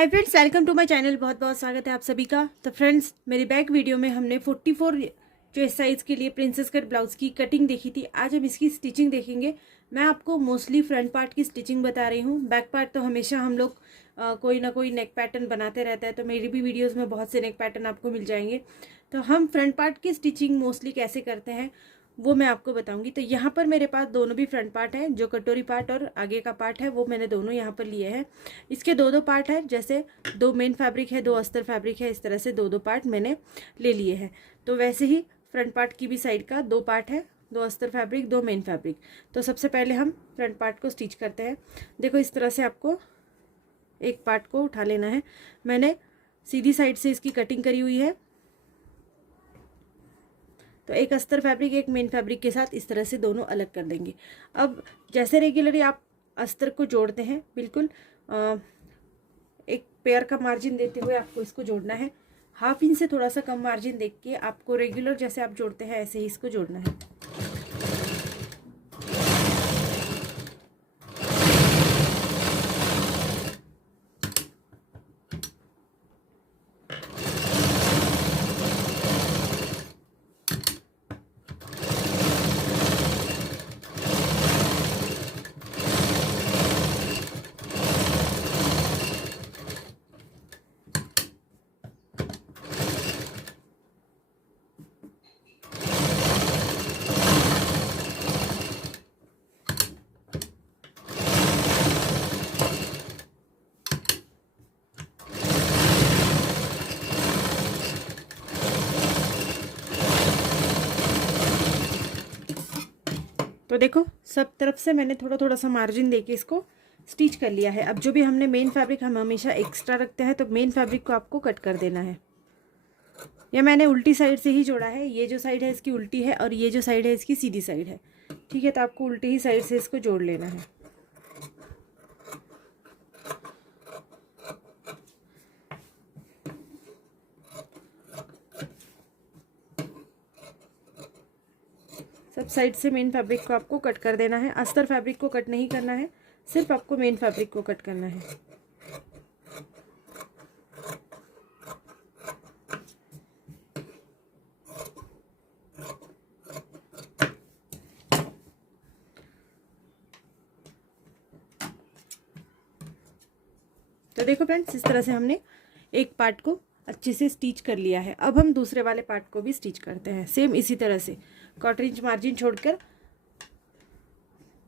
Hi friends, welcome to my channel. बहुत बहुत स्वागत है आप सभी का। तो फ्रेंड्स, मेरी बैक वीडियो में हमने 44 चेस्ट साइज के लिए प्रिंसेस कट ब्लाउज की कटिंग देखी थी। आज हम इसकी स्टिचिंग देखेंगे। मैं आपको मोस्टली फ्रंट पार्ट की स्टिचिंग बता रही हूँ। बैक पार्ट तो हमेशा हम लोग कोई ना कोई नेक पैटर्न बनाते रहता है, तो मेरी भी वीडियोज़ में बहुत से नेक पैटर्न आपको मिल जाएंगे। तो हम फ्रंट पार्ट की स्टिचिंग मोस्टली कैसे करते हैं वो मैं आपको बताऊंगी। तो यहाँ पर मेरे पास दोनों भी फ्रंट पार्ट है, जो कटोरी पार्ट और आगे का पार्ट है वो मैंने दोनों यहाँ पर लिए हैं। इसके दो दो पार्ट है, जैसे दो मेन फैब्रिक है, दो अस्तर फैब्रिक है, इस तरह से दो दो पार्ट मैंने ले लिए हैं। तो वैसे ही फ्रंट पार्ट की भी साइड का दो पार्ट है, दो अस्तर फैब्रिक, दो मेन फैब्रिक। तो सबसे पहले हम फ्रंट पार्ट को स्टिच करते हैं। देखो, इस तरह से आपको एक पार्ट को उठा लेना है। मैंने सीधी साइड से इसकी कटिंग करी हुई है। तो एक अस्तर फैब्रिक एक मेन फैब्रिक के साथ इस तरह से दोनों अलग कर देंगे। अब जैसे रेगुलरली आप अस्तर को जोड़ते हैं, बिल्कुल एक पेयर का मार्जिन देते हुए आपको इसको जोड़ना है। हाफ इंच से थोड़ा सा कम मार्जिन देख के आपको रेगुलर जैसे आप जोड़ते हैं ऐसे ही इसको जोड़ना है। तो देखो, सब तरफ से मैंने थोड़ा थोड़ा सा मार्जिन देके इसको स्टिच कर लिया है। अब जो भी हमने मेन फैब्रिक हम हमेशा एक्स्ट्रा रखते हैं, तो मेन फैब्रिक को आपको कट कर देना है। या मैंने उल्टी साइड से ही जोड़ा है। ये जो साइड है इसकी उल्टी है और ये जो साइड है इसकी सीधी साइड है। ठीक है, तो आपको उल्टी ही साइड से इसको जोड़ लेना है। सब साइड से मेन फैब्रिक को आपको कट कर देना है। अस्तर फैब्रिक को कट नहीं करना है, सिर्फ आपको मेन फैब्रिक को कट करना है। तो देखो फ्रेंड्स, इस तरह से हमने एक पार्ट को अच्छे से स्टिच कर लिया है। अब हम दूसरे वाले पार्ट को भी स्टिच करते हैं। सेम इसी तरह से 1/4 इंच मार्जिन छोड़कर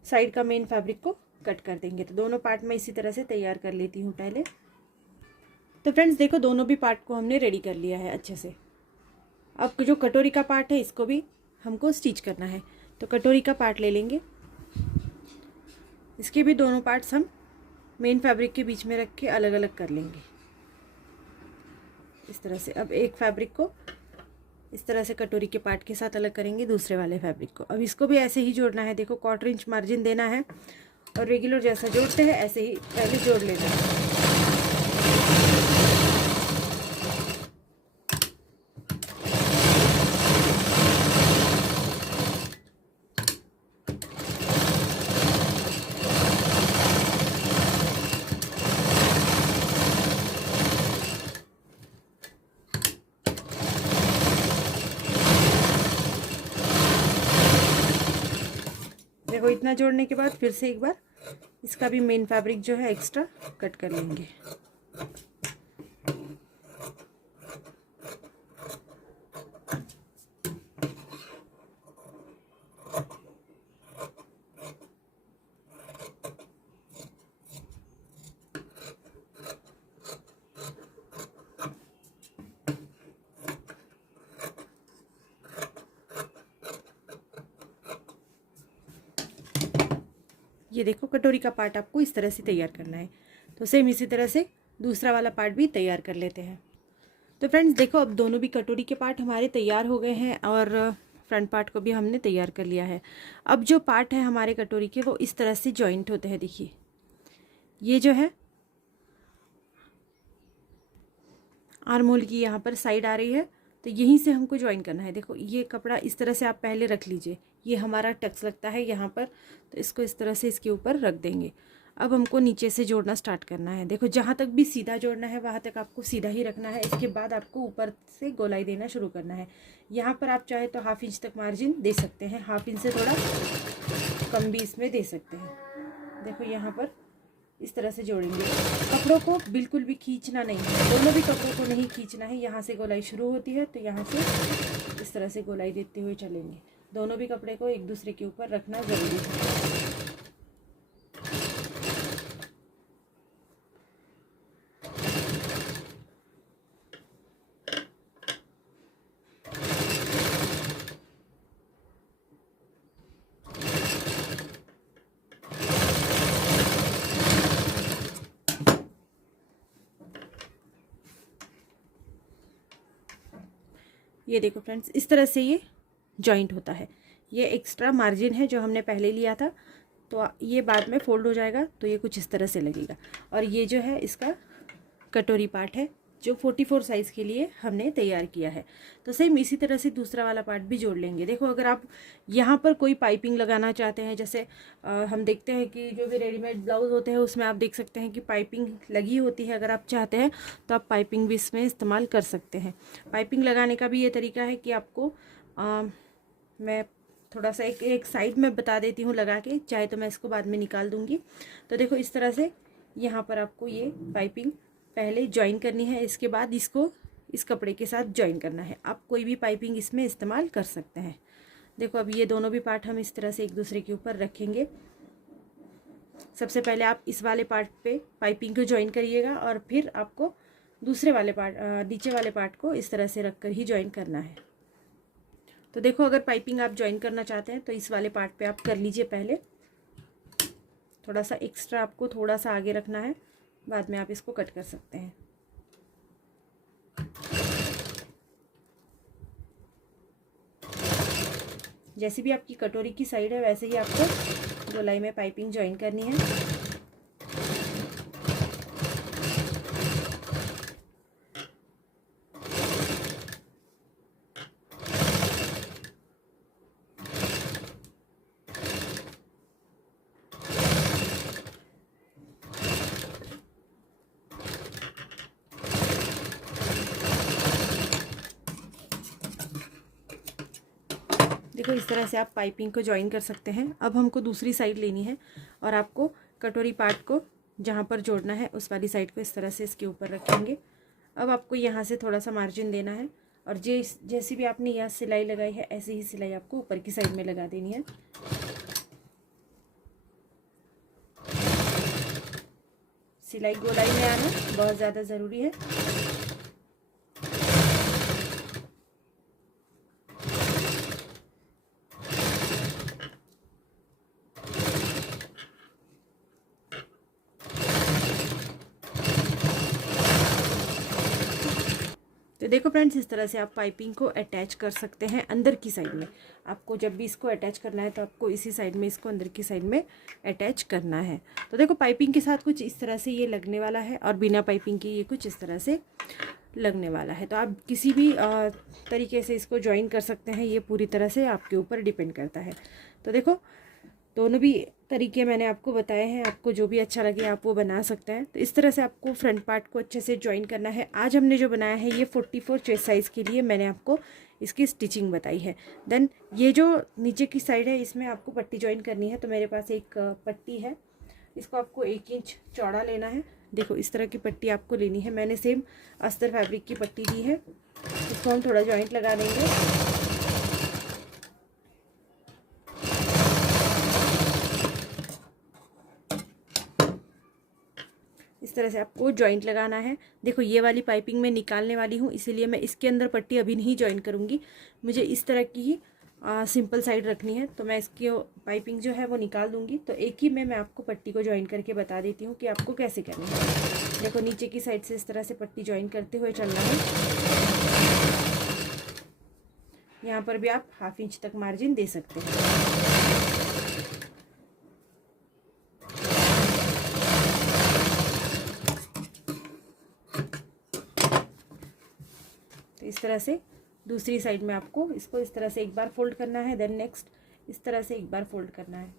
साइड का मेन फैब्रिक को कट कर देंगे। तो दोनों पार्ट में इसी तरह से तैयार कर लेती हूँ पहले। तो फ्रेंड्स देखो, दोनों भी पार्ट को हमने रेडी कर लिया है अच्छे से। अब जो कटोरी का पार्ट है इसको भी हमको स्टिच करना है। तो कटोरी का पार्ट ले लेंगे। इसके भी दोनों पार्ट्स हम मेन फैब्रिक के बीच में रख के अलग अलग कर लेंगे इस तरह से। अब एक फैब्रिक को इस तरह से कटोरी के पार्ट के साथ अलग करेंगे दूसरे वाले फैब्रिक को। अब इसको भी ऐसे ही जोड़ना है। देखो, 1/4 इंच मार्जिन देना है और रेगुलर जैसा जोड़ते हैं ऐसे ही पहले जोड़ लेना है। देखो, इतना जोड़ने के बाद फिर से एक बार इसका भी मेन फैब्रिक जो है एक्स्ट्रा कट कर लेंगे। ये देखो, कटोरी का पार्ट आपको इस तरह से तैयार करना है। तो सेम इसी तरह से दूसरा वाला पार्ट भी तैयार कर लेते हैं। तो फ्रेंड्स देखो, अब दोनों भी कटोरी के पार्ट हमारे तैयार हो गए हैं और फ्रंट पार्ट को भी हमने तैयार कर लिया है। अब जो पार्ट है हमारे कटोरी के वो इस तरह से जॉइंट होते हैं। देखिए, ये जो है आर्म होल की यहाँ पर साइड आ रही है, तो यहीं से हमको ज्वाइन करना है। देखो, ये कपड़ा इस तरह से आप पहले रख लीजिए। ये हमारा टक्स लगता है यहाँ पर, तो इसको इस तरह से इसके ऊपर रख देंगे। अब हमको नीचे से जोड़ना स्टार्ट करना है। देखो जहाँ तक भी सीधा जोड़ना है वहाँ तक आपको सीधा ही रखना है। इसके बाद आपको ऊपर से गोलाई देना शुरू करना है। यहाँ पर आप चाहे तो 1/2 इंच तक मार्जिन दे सकते हैं, 1/2 इंच से थोड़ा कम भी इसमें दे सकते हैं। देखो यहाँ पर इस तरह से जोड़ेंगे। कपड़ों को बिल्कुल भी खींचना नहीं है, दोनों भी कपड़ों को नहीं खींचना है। यहाँ से गोलाई शुरू होती है तो यहाँ से इस तरह से गोलाई देते हुए चलेंगे। दोनों भी कपड़े को एक दूसरे के ऊपर रखना ज़रूरी है। ये देखो फ्रेंड्स, इस तरह से ये जॉइंट होता है। ये एक्स्ट्रा मार्जिन है जो हमने पहले लिया था, तो ये बाद में फोल्ड हो जाएगा तो ये कुछ इस तरह से लगेगा। और ये जो है इसका कटोरी पार्ट है जो 44 साइज़ के लिए हमने तैयार किया है। तो सेम इसी तरह से दूसरा वाला पार्ट भी जोड़ लेंगे। देखो अगर आप यहाँ पर कोई पाइपिंग लगाना चाहते हैं, जैसे हम देखते हैं कि जो भी रेडीमेड ब्लाउज़ होते हैं उसमें आप देख सकते हैं कि पाइपिंग लगी होती है। अगर आप चाहते हैं तो आप पाइपिंग भी इसमें इस्तेमाल कर सकते हैं। पाइपिंग लगाने का भी ये तरीका है कि आपको मैं थोड़ा सा एक साइड में बता देती हूँ लगा के, चाहे तो मैं इसको बाद में निकाल दूँगी। तो देखो इस तरह से यहाँ पर आपको ये पाइपिंग पहले ज्वाइन करनी है, इसके बाद इसको इस कपड़े के साथ ज्वाइन करना है। आप कोई भी पाइपिंग इसमें इस्तेमाल कर सकते हैं। देखो अब ये दोनों भी पार्ट हम इस तरह से एक दूसरे के ऊपर रखेंगे। सबसे पहले आप इस वाले पार्ट पे पाइपिंग को ज्वाइन करिएगा और फिर आपको दूसरे वाले पार्ट नीचे वाले पार्ट को इस तरह से रख कर ही ज्वाइन करना है। तो देखो अगर पाइपिंग आप ज्वाइन करना चाहते हैं तो इस वाले पार्ट पे आप कर लीजिए। पहले थोड़ा सा एक्स्ट्रा आपको थोड़ा सा आगे रखना है, बाद में आप इसको कट कर सकते हैं। जैसे भी आपकी कटोरी की साइड है वैसे ही आपको गोलाई में पाइपिंग ज्वाइन करनी है। देखो इस तरह से आप पाइपिंग को ज्वाइन कर सकते हैं। अब हमको दूसरी साइड लेनी है और आपको कटोरी पार्ट को जहाँ पर जोड़ना है उस वाली साइड को इस तरह से इसके ऊपर रखेंगे। अब आपको यहाँ से थोड़ा सा मार्जिन देना है और जैसी भी आपने यहाँ सिलाई लगाई है ऐसी ही सिलाई आपको ऊपर की साइड में लगा देनी है। सिलाई गोलाई में आना बहुत ज़्यादा ज़रूरी है। तो देखो फ्रेंड्स, इस तरह से आप पाइपिंग को अटैच कर सकते हैं अंदर की साइड में। आपको जब भी इसको अटैच करना है तो आपको इसी साइड में इसको अंदर की साइड में अटैच करना है। तो देखो पाइपिंग के साथ कुछ इस तरह से ये लगने वाला है और बिना पाइपिंग के ये कुछ इस तरह से लगने वाला है। तो आप किसी भी तरीके से इसको ज्वाइन कर सकते हैं, ये पूरी तरह से आपके ऊपर डिपेंड करता है। तो देखो दोनों भी तरीके मैंने आपको बताए हैं, आपको जो भी अच्छा लगे आप वो बना सकते हैं। तो इस तरह से आपको फ्रंट पार्ट को अच्छे से ज्वाइन करना है। आज हमने जो बनाया है ये 44 चेस्ट साइज़ के लिए मैंने आपको इसकी स्टिचिंग बताई है। देन ये जो नीचे की साइड है इसमें आपको पट्टी ज्वाइन करनी है। तो मेरे पास एक पट्टी है, इसको आपको 1 इंच चौड़ा लेना है। देखो इस तरह की पट्टी आपको लेनी है। मैंने सेम अस्तर फैब्रिक की पट्टी दी है, इसको हम थोड़ा जॉइंट लगा देंगे। इस तरह से आपको जॉइंट लगाना है। देखो ये वाली पाइपिंग मैं निकालने वाली हूँ, इसीलिए मैं इसके अंदर पट्टी अभी नहीं जॉइन करूँगी। मुझे इस तरह की ही सिंपल साइड रखनी है, तो मैं इसकी पाइपिंग जो है वो निकाल दूँगी। तो एक ही में मैं आपको पट्टी को जॉइन करके बता देती हूँ कि आपको कैसे करनी है। देखो नीचे की साइड से इस तरह से पट्टी जॉइन करते हुए चलना है। यहाँ पर भी आप 1/2 इंच तक मार्जिन दे सकते हैं। तो इस तरह से दूसरी साइड में आपको इसको इस तरह से एक बार फोल्ड करना है, देन नेक्स्ट इस तरह से एक बार फोल्ड करना है।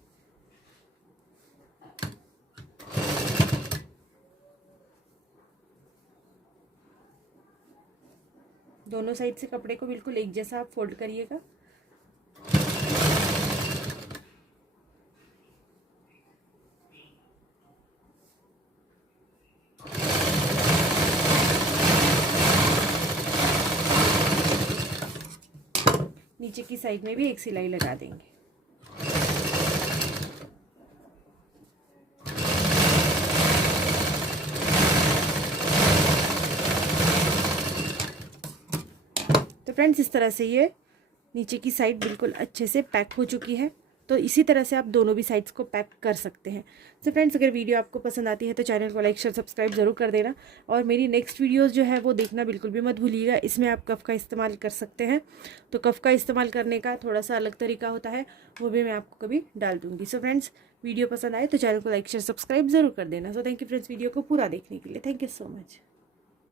दोनों साइड से कपड़े को बिल्कुल एक जैसा आप फोल्ड करिएगा। नीचे की साइड में भी एक सिलाई लगा देंगे। तो फ्रेंड्स इस तरह से ये नीचे की साइड बिल्कुल अच्छे से पैक हो चुकी है। तो इसी तरह से आप दोनों भी साइड्स को पैक कर सकते हैं। तो फ्रेंड्स अगर वीडियो आपको पसंद आती है तो चैनल को लाइक शेयर सब्सक्राइब ज़रूर कर देना, और मेरी नेक्स्ट वीडियोस जो है वो देखना बिल्कुल भी मत भूलिएगा। इसमें आप कफ का इस्तेमाल कर सकते हैं, तो कफ का इस्तेमाल करने का थोड़ा सा अलग तरीका होता है, वो भी मैं आपको कभी डाल दूँगी। सो फ्रेंड्स वीडियो पसंद आए तो चैनल को लाइक शेयर सब्सक्राइब ज़रूर कर देना। So thank you friends video को पूरा देखने के लिए। Thank you so much.